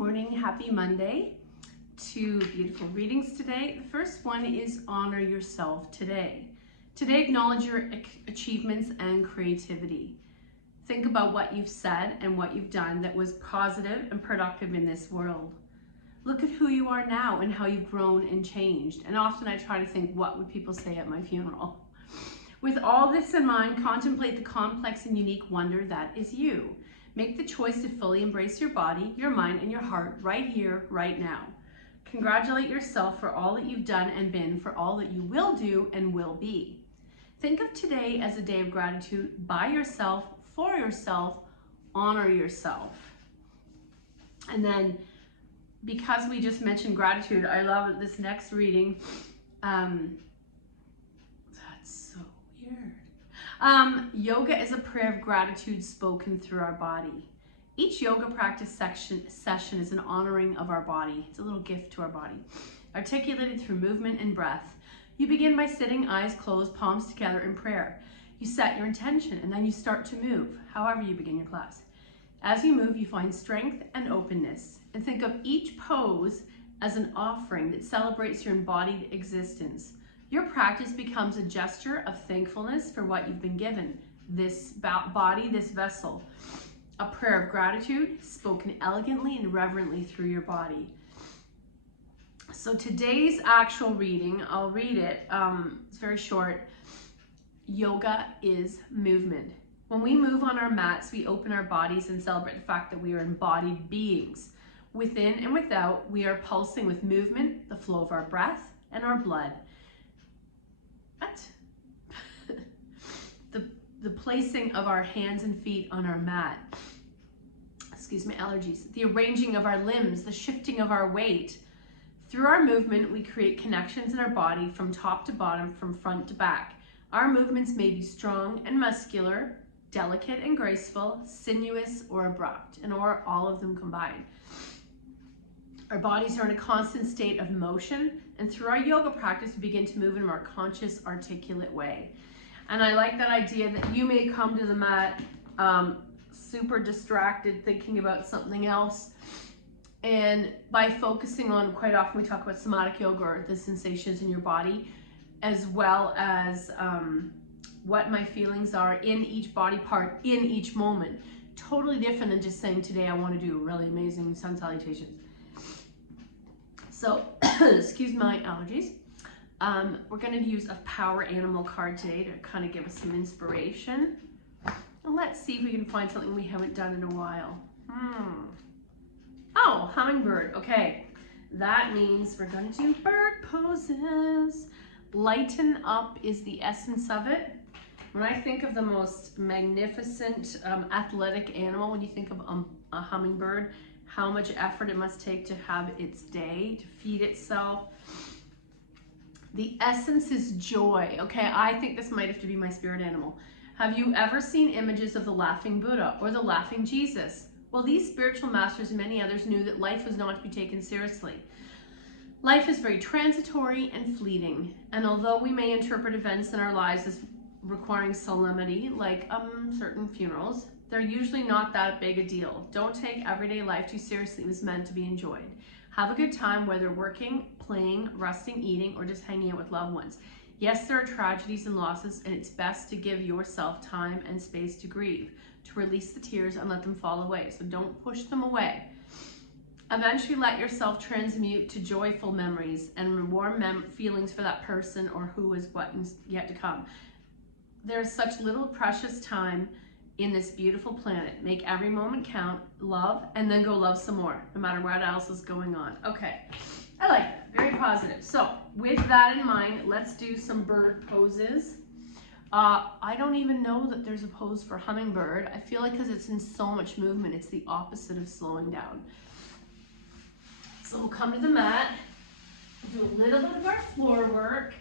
morning, happy Monday. Two beautiful readings today. The first one is honor yourself today. Today, acknowledge your achievements and creativity. Think about what you've said and what you've done that was positive and productive in this world. Look at who you are now and how you've grown and changed. And often I try to think, what would people say at my funeral? With all this in mind, contemplate the complex and unique wonder that is you. Make the choice to fully embrace your body, your mind, and your heart right here, right now. Congratulate yourself for all that you've done and been, for all that you will do and will be. Think of today as a day of gratitude by yourself, for yourself, honor yourself. And then, because we just mentioned gratitude, I love this next reading. That's so weird. Yoga is a prayer of gratitude spoken through our body. Each yoga practice session is an honoring of our body. It's a little gift to our body, articulated through movement and breath. You begin by sitting, eyes closed, palms together in prayer. You set your intention and then you start to move, however you begin your class. As you move, you find strength and openness, and think of each pose as an offering that celebrates your embodied existence. Your practice becomes a gesture of thankfulness for what you've been given, this body, this vessel. A prayer of gratitude spoken elegantly and reverently through your body. So today's actual reading, I'll read it, it's very short. Yoga is movement. When we move on our mats, we open our bodies and celebrate the fact that we are embodied beings. Within and without, we are pulsing with movement, the flow of our breath and our blood. What? the placing of our hands and feet on our mat. Excuse me, allergies. The arranging of our limbs, the shifting of our weight. Through our movement, we create connections in our body from top to bottom, from front to back. Our movements may be strong and muscular, delicate and graceful, sinuous or abrupt, or all of them combined. Our bodies are in a constant state of motion, and through our yoga practice, we begin to move in a more conscious, articulate way. And I like that idea that you may come to the mat super distracted, thinking about something else. And by focusing on, quite often we talk about somatic yoga, or the sensations in your body, as well as what my feelings are in each body part, in each moment. Totally different than just saying, today I want to do really amazing sun salutations. So, excuse my allergies. We're going to use a power animal card today to kind of give us some inspiration. And let's see if we can find something we haven't done in a while. Oh, hummingbird. Okay, that means we're going to do bird poses. Lighten up is the essence of it. When I think of the most magnificent athletic animal, when you think of a hummingbird, how much effort it must take to have its day, to feed itself. The essence is joy. Okay, I think this might have to be my spirit animal. Have you ever seen images of the laughing Buddha or the laughing Jesus? Well, these spiritual masters and many others knew that life was not to be taken seriously. Life is very transitory and fleeting, and although we may interpret events in our lives as requiring solemnity, like certain funerals, they're usually not that big a deal. Don't take everyday life too seriously. It was meant to be enjoyed. Have a good time, whether working, playing, resting, eating, or just hanging out with loved ones. Yes, there are tragedies and losses, and it's best to give yourself time and space to grieve, to release the tears and let them fall away. So don't push them away. Eventually let yourself transmute to joyful memories and warm feelings for that person or who is what is yet to come. There's such little precious time in this beautiful planet. Make every moment count, love, and then go love some more, no matter what else is going on. Okay, I like that, very positive. So with that in mind, let's do some bird poses. I don't even know that there's a pose for hummingbird. I feel like because it's in so much movement, it's the opposite of slowing down. So we'll come to the mat, do a little bit of our floor work,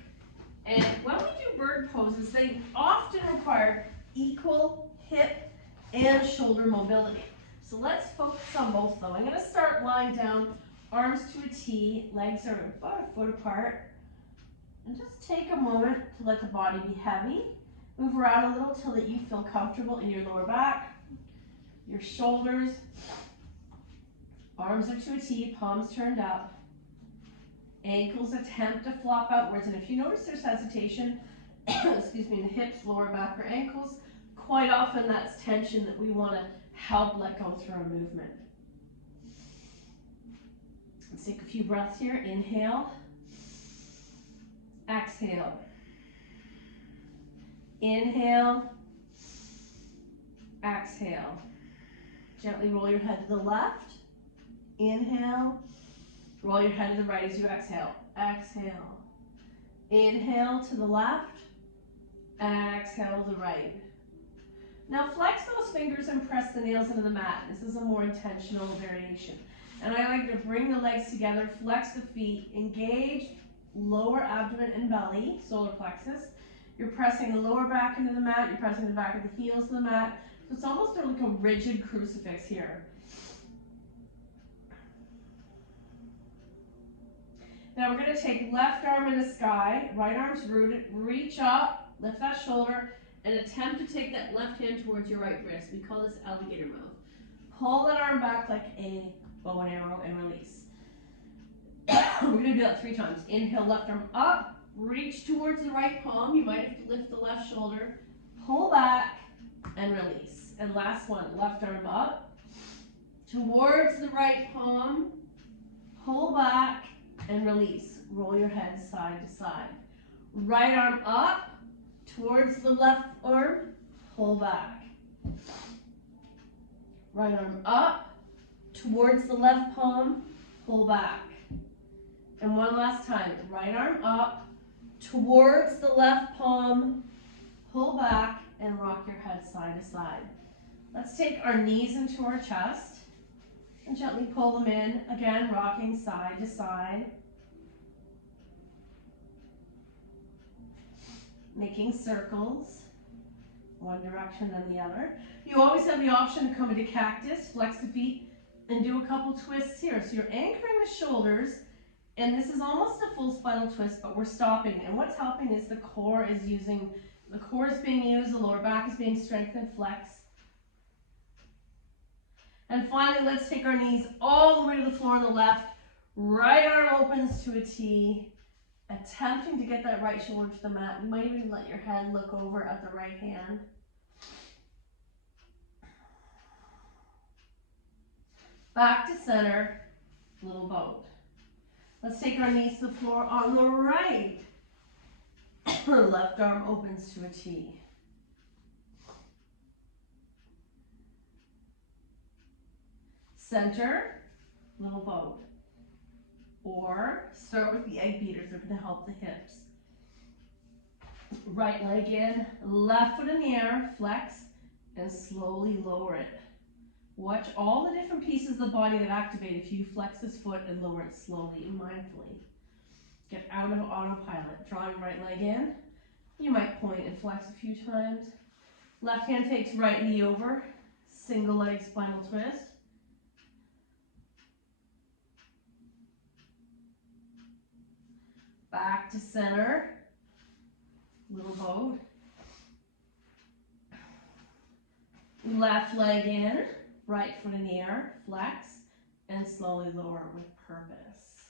and when we do bird poses, they often require equal hip and shoulder mobility. So let's focus on both though. I'm going to start lying down, arms to a T, legs are about a foot apart, and just take a moment to let the body be heavy. Move around a little till that you feel comfortable in your lower back, your shoulders Arms are to a T, palms turned up. Ankles attempt to flop outwards. And if you notice there's hesitation, excuse me, in the hips, lower back, or ankles, quite often that's tension that we want to help let go through our movement. Let's take a few breaths here. Inhale. Exhale. Inhale. Exhale. Gently roll your head to the left. Inhale. Roll your head to the right as you exhale. Exhale. Inhale to the left. Exhale to the right. Now flex those fingers and press the nails into the mat. This is a more intentional variation. And I like to bring the legs together, flex the feet, engage lower abdomen and belly, solar plexus. You're pressing the lower back into the mat, you're pressing the back of the heels to the mat. So it's almost like a rigid crucifix here. Now we're going to take left arm in the sky, right arm's rooted, reach up, lift that shoulder, and attempt to take that left hand towards your right wrist. We call this alligator mouth. Pull that arm back like a bow and arrow and release. We're going to do that 3 times. Inhale, left arm up, reach towards the right palm. You might have to lift the left shoulder. Pull back and release. And last one, left arm up, towards the right palm, pull back and release. Roll your head side to side. Right arm up, towards the left arm, pull back. Right arm up, towards the left palm, pull back. And one last time, right arm up, towards the left palm, pull back, and rock your head side to side. Let's take our knees into our chest and gently pull them in, again, rocking side to side. Making circles, one direction then the other. You always have the option to come into cactus, flex the feet, and do a couple twists here. So you're anchoring the shoulders, and this is almost a full spinal twist, but we're stopping. And what's helping is the core is being used, the lower back is being strengthened, flex. And finally, let's take our knees all the way to the floor on the left. Right arm opens to a T. Attempting to get that right shoulder to the mat. You might even let your head look over at the right hand. Back to center, little boat. Let's take our knees to the floor on the right. Left arm opens to a T. Center, little boat. Or start with the egg beaters. They're going to help the hips. Right leg in, left foot in the air, flex, and slowly lower it. Watch all the different pieces of the body that activate if you flex this foot and lower it slowly and mindfully. Get out of autopilot. Drawing right leg in. You might point and flex a few times. Left hand takes right knee over. Single leg spinal twist. Back to center, little boat. Left leg in, right foot in the air, flex, and slowly lower with purpose.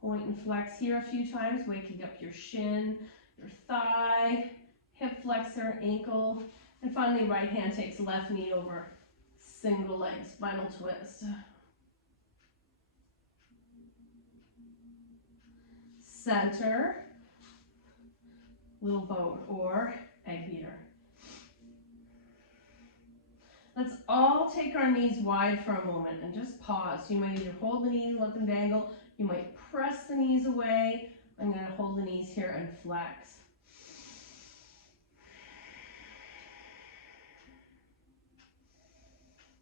Point and flex here a few times, waking up your shin, your thigh, hip flexor, ankle, and finally right hand takes left knee over, single leg spinal twist. Center, little boat or egg beater. Let's all take our knees wide for a moment and just pause. You might either hold the knees, let them dangle. You might press the knees away. I'm going to hold the knees here and flex.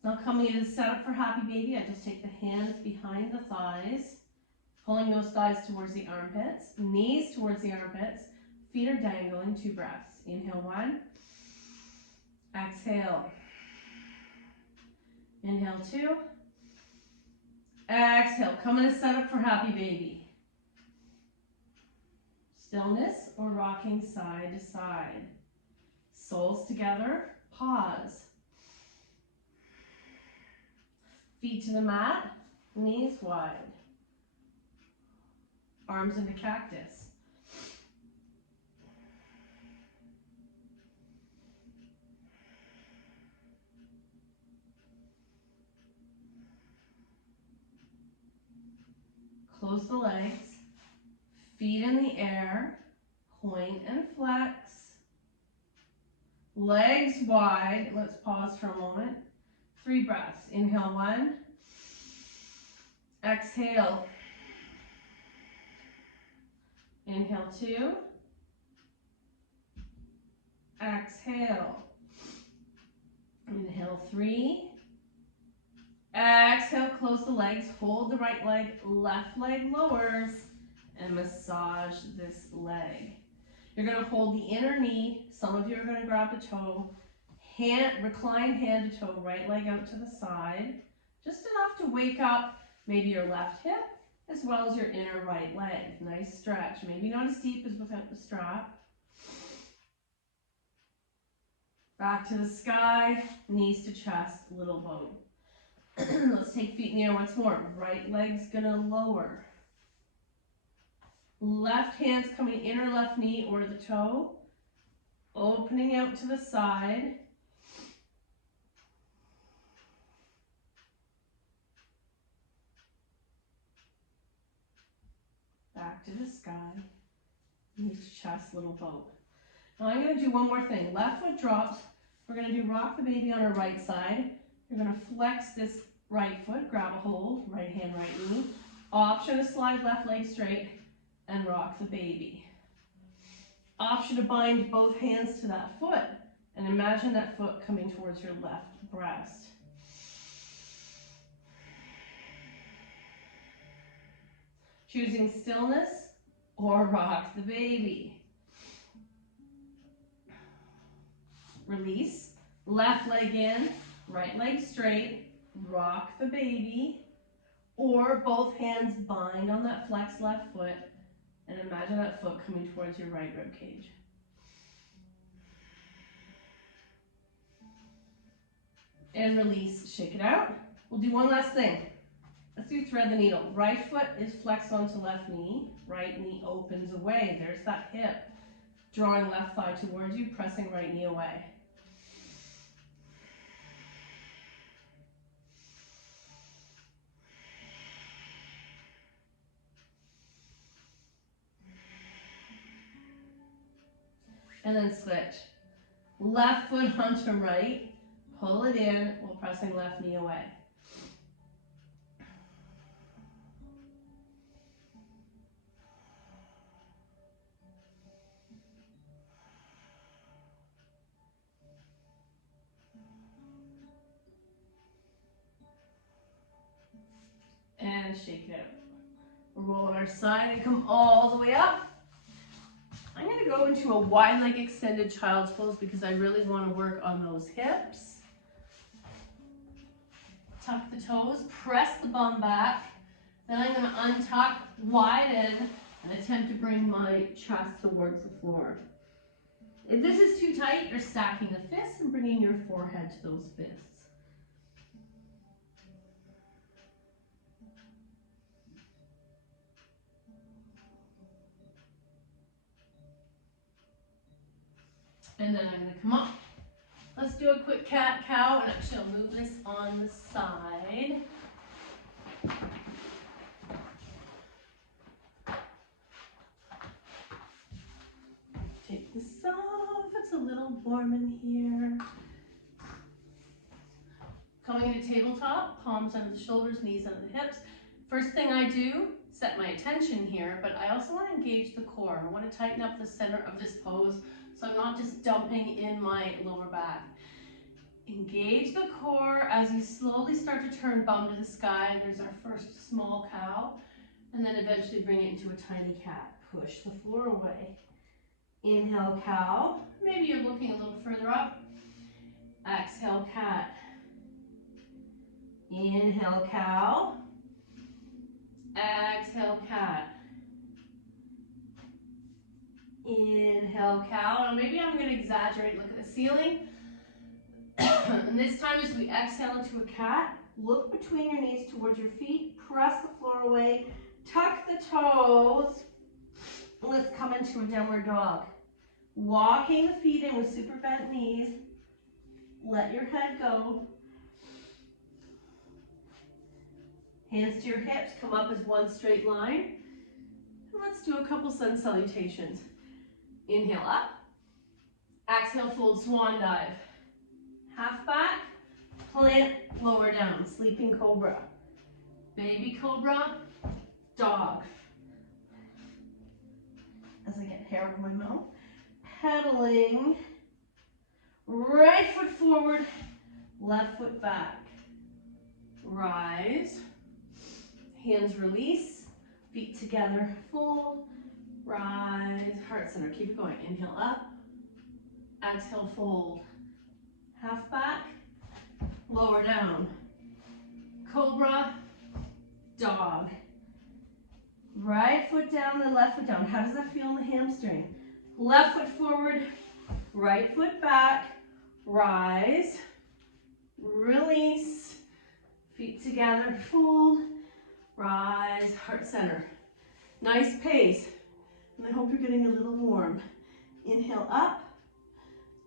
Now coming into the setup for happy baby, I just take the hands behind the thighs. Pulling those thighs towards the armpits, knees towards the armpits, feet are dangling, 2 breaths. Inhale 1, exhale. Inhale 2, exhale. Come in a setup for happy baby. Stillness or rocking side to side. Soles together, pause. Feet to the mat, knees wide. Arms into cactus. Close the legs, feet in the air, point and flex. Legs wide, let's pause for a moment. 3 breaths, inhale 1, exhale. Inhale 2, exhale. Inhale 3, exhale, close the legs, hold the right leg, left leg lowers, and massage this leg. You're going to hold the inner knee, some of you are going to grab the toe, recline hand to toe, right leg out to the side, just enough to wake up maybe your left hip, as well as your inner right leg. Nice stretch, maybe not as deep as without the strap. Back to the sky, knees to chest, little boat. Let's take feet in the air once more. Right leg's gonna lower. Left hand's coming inner left knee or the toe. Opening out to the side. Back to the sky. Knees to chest, little boat. Now I'm gonna do one more thing. Left foot drops. We're gonna do rock the baby on our right side. You're gonna flex this right foot, grab a hold, right hand, right knee. Option to slide left leg straight and rock the baby. Option to bind both hands to that foot and imagine that foot coming towards your left breast. Choosing stillness or rock the baby. Release, left leg in, right leg straight, rock the baby, or both hands bind on that flexed left foot and imagine that foot coming towards your right rib cage. And release, shake it out. We'll do one last thing. Let's do thread the needle. Right foot is flexed onto left knee, right knee opens away. There's that hip. Drawing left thigh towards you, pressing right knee away. And then switch. Left foot onto right, pull it in while pressing left knee away. And shake it out. Roll on our side and come all the way up. I'm going to go into a wide leg extended child's pose because I really want to work on those hips. Tuck the toes, press the bum back. Then I'm going to untuck, widen, and attempt to bring my chest towards the floor. If this is too tight, you're stacking the fists and bringing your forehead to those fists. And then I'm going to come up. Let's do a quick cat-cow, and actually I'll move this on the side. Take this off, it's a little warm in here. Coming into tabletop, palms under the shoulders, knees under the hips. First thing I do, set my attention here, but I also want to engage the core. I want to tighten up the center of this pose so I'm not just dumping in my lower back. Engage the core as you slowly start to turn bum to the sky. There's our first small cow, and then eventually bring it into a tiny cat. Push the floor away. Inhale, cow. Maybe you're looking a little further up. Exhale, cat. Inhale, cow. Exhale, cat. Inhale, cow. Now maybe I'm going to exaggerate. Look at the ceiling. And this time as we exhale into a cat, look between your knees towards your feet, press the floor away, tuck the toes. Let's come into a downward dog. Walking the feet in with super bent knees. Let your head go. Hands to your hips, come up as one straight line. And let's do a couple sun salutations. Inhale up. Exhale, fold swan dive. Half back, plant, lower down, sleeping cobra. Baby cobra, dog. As I get hair out of my mouth. Pedaling. Right foot forward, left foot back. Rise. Hands release. Feet together, fold. Rise. Heart center. Keep it going. Inhale up. Exhale, fold. Half back. Lower down. Cobra. Dog. Right foot down, then left foot down. How does that feel in the hamstring? Left foot forward, right foot back. Rise. Release. Feet together, fold. Rise. Heart center. Nice pace. And I hope you're getting a little warm. Inhale up.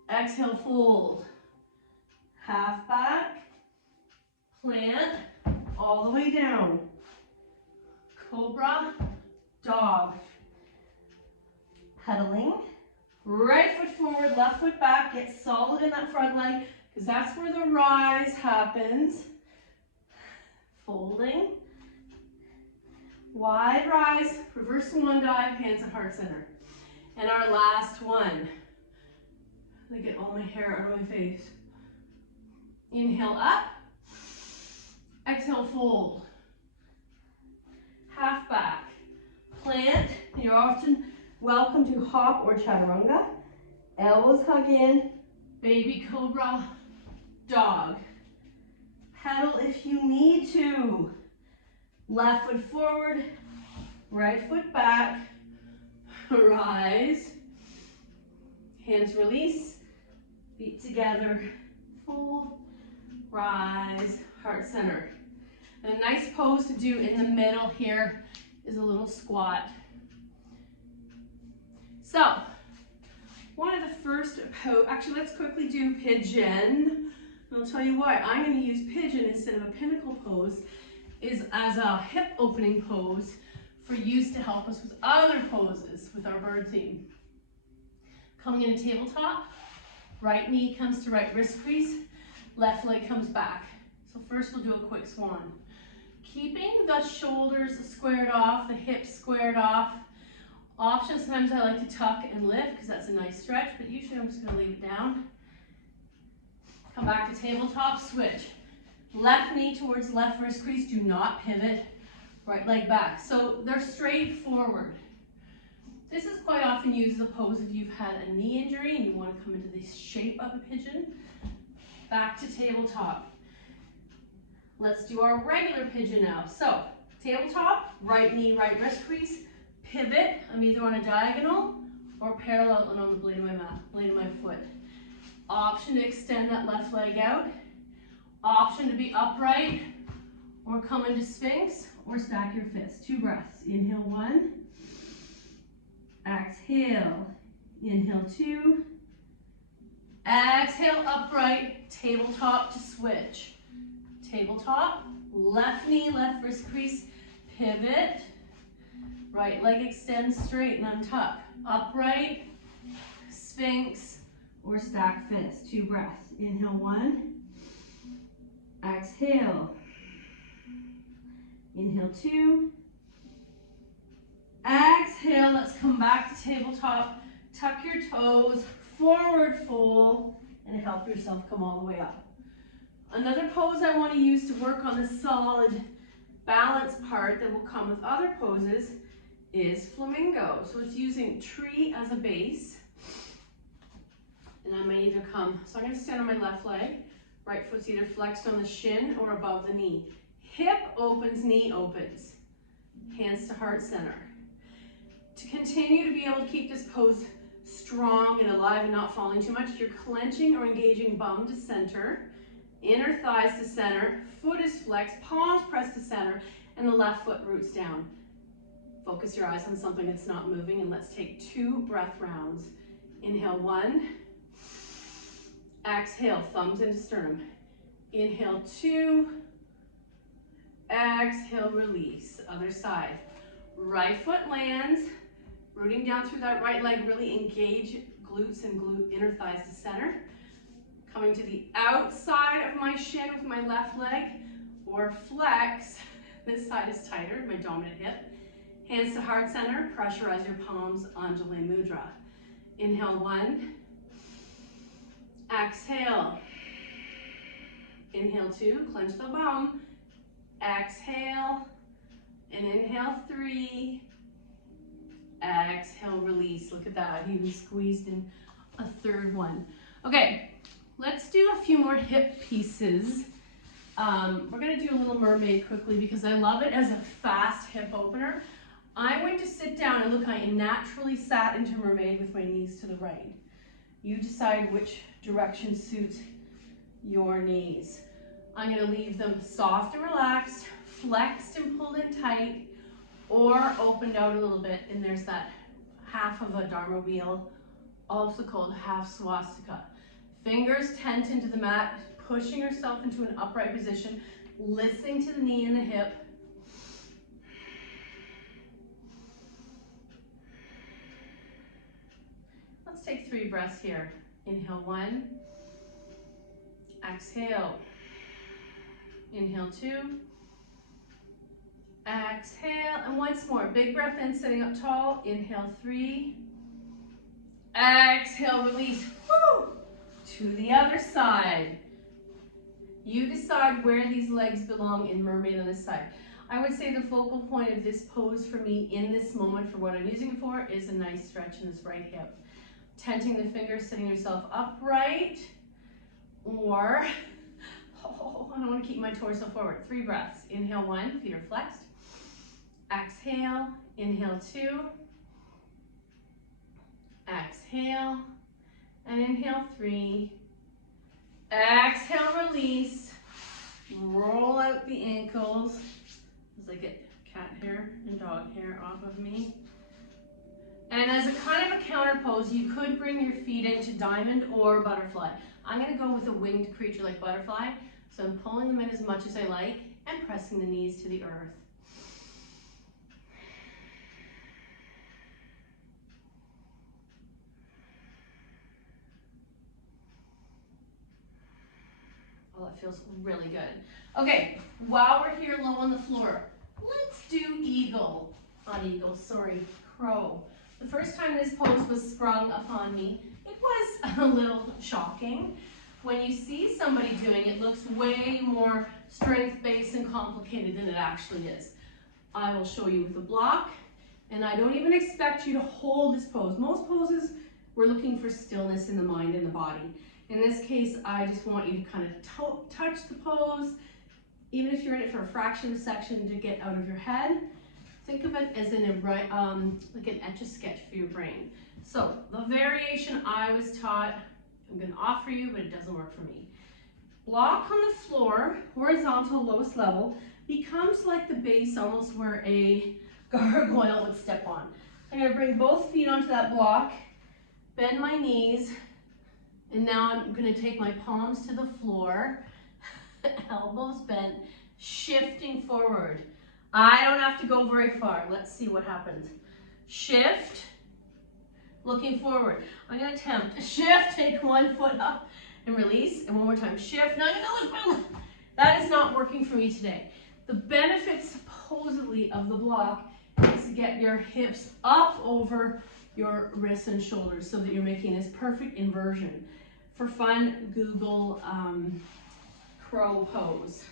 Exhale, fold. Half back. Plant. All the way down. Cobra. Dog. Pedaling. Right foot forward, left foot back. Get solid in that front leg because that's where the rise happens. Folding. Wide rise. Reverse swan dive. Hands at heart center. And our last one. I get all my hair out of my face. Inhale up. Exhale, fold. Half back. Plant. You're often welcome to hop or chaturanga. Elbows hug in. Baby cobra. Dog. Pedal if you need to. Left foot forward. Right foot back. Rise. Hands release. Feet together. Fold. Rise. Heart center. And a nice pose to do in the middle here is a little squat. So, one of the first actually let's quickly do pigeon. And I'll tell you why. I'm going to use pigeon instead of a pinnacle pose is as a hip opening pose for use to help us with other poses with our bird team. Coming into tabletop, right knee comes to right wrist crease, left leg comes back. So first we'll do a quick swan. Keeping the shoulders squared off, the hips squared off. Option, sometimes I like to tuck and lift because that's a nice stretch, but usually I'm just going to leave it down. Come back to tabletop, switch. Left knee towards left wrist crease, do not pivot. Right leg back. So they're straight forward. This is quite often used as a pose if you've had a knee injury and you want to come into the shape of a pigeon. Back to tabletop. Let's do our regular pigeon now. So, tabletop, right knee, right wrist crease, pivot. I'm either on a diagonal or parallel and on the blade of my foot. Option to extend that left leg out. Option to be upright or come into Sphinx or stack your fists. 2 breaths. Inhale 1. Exhale. Inhale 2. Exhale, upright, tabletop to switch. Tabletop, left knee, left wrist crease, pivot. Right leg extends straight and untuck. Upright, Sphinx, or stack fists. 2 breaths. Inhale 1. Exhale. Inhale 2. Exhale, let's come back to tabletop. Tuck your toes, forward fold, and help yourself come all the way up. Another pose I want to use to work on the solid balance part that will come with other poses is flamingo. So it's using tree as a base. And I may either come, so I'm going to stand on my left leg. Right foot's either flexed on the shin or above the knee. Hip opens, knee opens. Hands to heart center. To continue to be able to keep this pose strong and alive and not falling too much. You're clenching or engaging bum to center, inner thighs to center, foot is flexed, palms pressed to center, and the left foot roots down. Focus your eyes on something that's not moving, and let's take 2 breath rounds. Inhale, 1. Exhale, thumbs into sternum. Inhale, 2. Exhale, release. Other side. Right foot lands, rooting down through that right leg, really engage glutes and inner thighs to center. Coming to the outside of my shin with my left leg, or flex. This side is tighter, my dominant hip. Hands to heart center, pressurize your palms, Anjali Mudra. Inhale, 1. Exhale. Inhale, 2, clench the bum. Exhale, and inhale, 3. Exhale, release. Look at that, he was squeezed in a third one. Okay, let's do a few more hip pieces. We're gonna do a little mermaid quickly because I love it as a fast hip opener. I'm going to sit down and look, I naturally sat into mermaid with my knees to the right. You decide which direction suits your knees. I'm going to leave them soft and relaxed, flexed and pulled in tight, or opened out a little bit, and there's that half of a Dharma wheel, also called half swastika. Fingers tent into the mat, pushing yourself into an upright position, listening to the knee and the hip. Let's take 3 breaths here. Inhale, 1. Exhale. Inhale, 2. Exhale, and once more. Big breath in, sitting up tall. Inhale, 3. Exhale, release. Woo! To the other side. You decide where these legs belong in mermaid on this side. I would say the focal point of this pose for me in this moment, for what I'm using it for, is a nice stretch in this right hip. Tenting the fingers, sitting yourself upright, or, I don't want to keep my torso forward. 3 breaths. Inhale, 1, feet are flexed. Exhale, inhale, 2. Exhale, and inhale, 3. Exhale, release. Roll out the ankles as I get cat hair and dog hair off of me. And as a kind of a counter pose, you could bring your feet into diamond or butterfly. I'm going to go with a winged creature like butterfly. So I'm pulling them in as much as I like and pressing the knees to the earth. Oh, that feels really good. Okay, while we're here low on the floor, let's do crow. The first time this pose was sprung upon me, it was a little shocking. When you see somebody doing it, it looks way more strength-based and complicated than it actually is. I will show you with a block, and I don't even expect you to hold this pose. Most poses, we're looking for stillness in the mind and the body. In this case, I just want you to kind of touch the pose, even if you're in it for a fraction of a second, to get out of your head. Think of it as like an Etch-a-Sketch for your brain. So the variation I was taught, I'm going to offer you, but it doesn't work for me. Block on the floor, horizontal, lowest level, becomes like the base almost where a gargoyle would step on. I'm going to bring both feet onto that block, bend my knees, and now I'm going to take my palms to the floor, elbows bent, shifting forward. I don't have to go very far. Let's see what happens. Shift, looking forward. I'm going to attempt shift, take one foot up and release, and one more time, shift. Now that is not working for me today. The benefit supposedly of the block is to get your hips up over your wrists and shoulders so that you're making this perfect inversion. For fun, Google crow pose.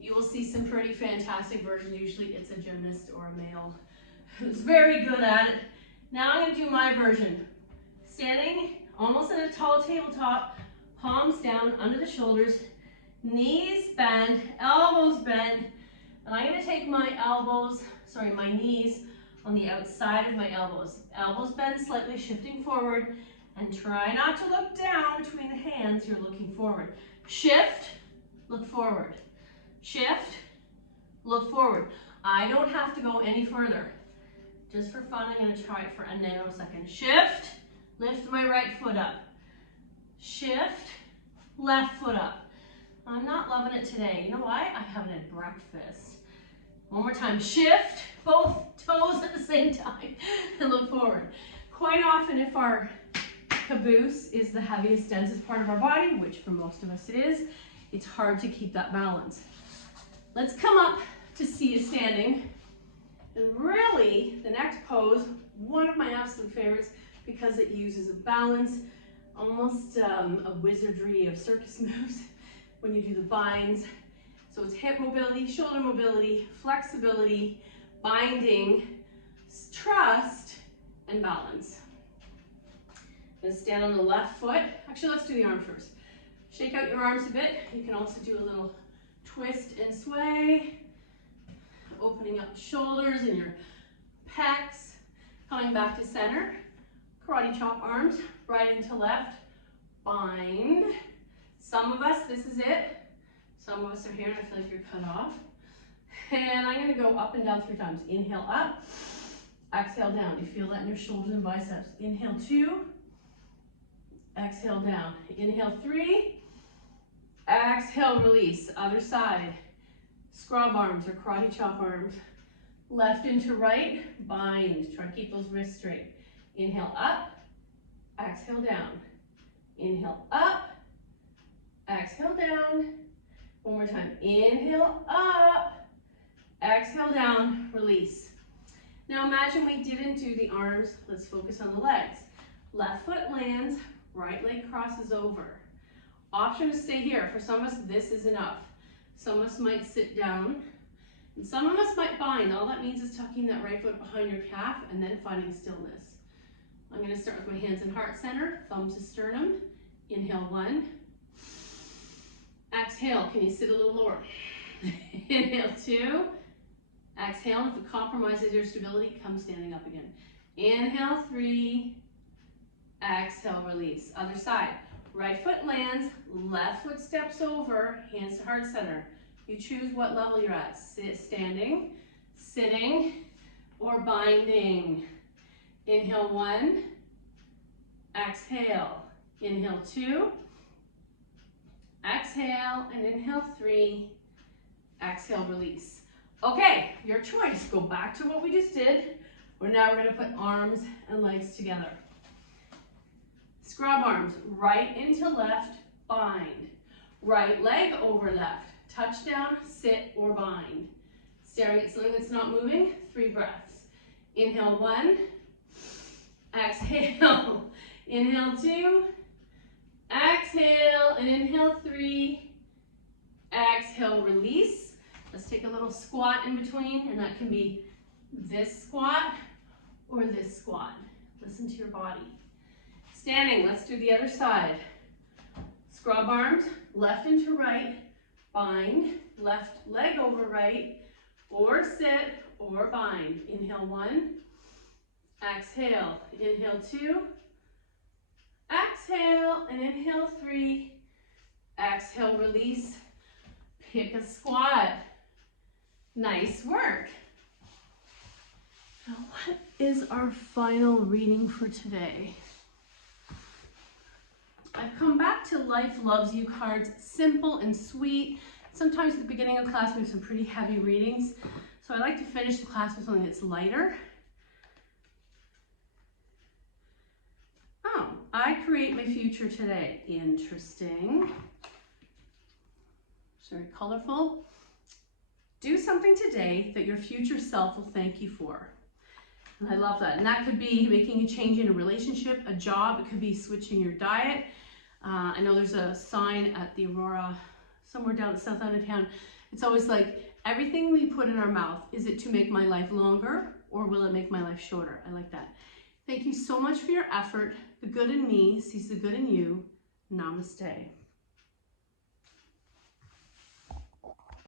You will see some pretty fantastic versions. Usually it's a gymnast or a male who's very good at it. Now I'm going to do my version. Standing almost in a tall tabletop, palms down under the shoulders, knees bent, elbows bent, and I'm going to take my knees on the outside of my elbows. Elbows bend slightly, shifting forward, and try not to look down between the hands. You're looking forward. Shift, look forward. Shift, look forward. I don't have to go any further. Just for fun, I'm going to try it for a nanosecond. Shift, lift my right foot up. Shift, left foot up. I'm not loving it today. You know why? I haven't had breakfast. One more time. Shift, both toes at the same time, and look forward. Quite often, if our caboose is the heaviest, densest part of our body, which for most of us it is, it's hard to keep that balance. Let's come up to seated standing. And really, the next pose, one of my absolute favorites, because it uses a balance, almost a wizardry of circus moves when you do the binds. So it's hip mobility, shoulder mobility, flexibility, binding, trust, and balance. Then stand on the left foot. Actually, let's do the arm first. Shake out your arms a bit. You can also do a little twist and sway. Opening up shoulders and your pecs. Coming back to center. Karate chop arms, right into left. Bind. Some of us, this is it. Some of us are here and I feel like you're cut off. And I'm going to go up and down 3 times. Inhale up. Exhale down. You feel that in your shoulders and biceps. Inhale 2. Exhale down. Inhale 3. Exhale, release. Other side. Scrub arms or karate chop arms. Left into right. Bind. Try to keep those wrists straight. Inhale up. Exhale down. Inhale up. Exhale down. One more time. Inhale up. Exhale down. Release. Now imagine we didn't do the arms. Let's focus on the legs. Left foot lands. Right leg crosses over. Option to stay here. For some of us, this is enough. Some of us might sit down. And some of us might bind. All that means is tucking that right foot behind your calf and then finding stillness. I'm going to start with my hands in heart center. Thumb to sternum. Inhale 1. Exhale. Can you sit a little lower? Inhale 2. Exhale. If it compromises your stability, come standing up again. Inhale 3. Exhale, release. Other side. Right foot lands, left foot steps over, hands to heart center. You choose what level you're at. Standing, sitting, or binding. Inhale 1. Exhale. Inhale 2. Exhale, and inhale 3. Exhale, release. Okay, your choice. Go back to what we just did. Now we're going to put arms and legs together. Scrub arms, right into left, bind. Right leg over left. Touchdown, sit, or bind. Staring at something that's not moving, 3 breaths. Inhale 1. Exhale. Inhale 2. Exhale, and inhale 3. Exhale, release. Let's take a little squat in between, and that can be this squat or this squat. Listen to your body. Standing, let's do the other side. Scrub arms, left into right, bind, left leg over right, or sit, or bind. Inhale 1, exhale, inhale 2, exhale, and inhale 3, exhale, release, pick a squat. Nice work. Now what is our final reading for today? I've come back to Life Loves You cards, simple and sweet. Sometimes at the beginning of class we have some pretty heavy readings, so I like to finish the class with something that's lighter. Oh, I create my future today. Interesting. It's very colorful. Do something today that your future self will thank you for. And I love that. And that could be making a change in a relationship, a job. It could be switching your diet. I know there's a sign at the Aurora, somewhere down the south end of town. It's always like, everything we put in our mouth, is it to make my life longer or will it make my life shorter? I like that. Thank you so much for your effort. The good in me sees the good in you. Namaste.